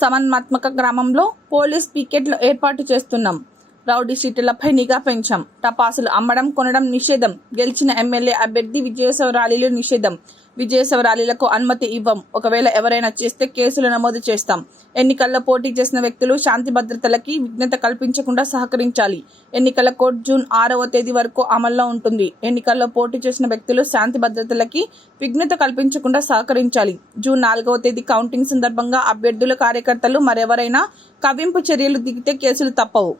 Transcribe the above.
సమన్వయాత్మక గ్రామంలో పోలీస్ పికెట్లు ఏర్పాటు చేస్తున్నాం. రౌడీ షీటర్లపై నిఘా పెంచాం. టపాసులు అమ్మడం కొనడం నిషేధం. గెలిచిన ఎమ్మెల్యే అభ్యర్థి విజయోత్సవ ర్యాలీలు నిషేధం. విజయోత్సవ ర్యాలీలకు అనుమతి ఇవ్వం. ఒకవేళ ఎవరైనా చేస్తే కేసులు నమోదు చేస్తాం. ఎన్నికల్లో పోటీ చేసిన వ్యక్తులు శాంతి భద్రతలకి విఘ్నత కల్పించకుండా సహకరించాలి. ఎన్నికల కోడ్ జూన్ 6వ తేదీ వరకు అమల్లో ఉంటుంది. ఎన్నికల్లో పోటీ చేసిన వ్యక్తులు శాంతి భద్రతలకి విఘ్నత కల్పించకుండా సహకరించాలి. జూన్ 4వ తేదీ కౌంటింగ్ సందర్భంగా అభ్యర్థులు, కార్యకర్తలు మరెవరైనా కవ్వింపు చర్యలు దిగితే కేసులు తప్పవు.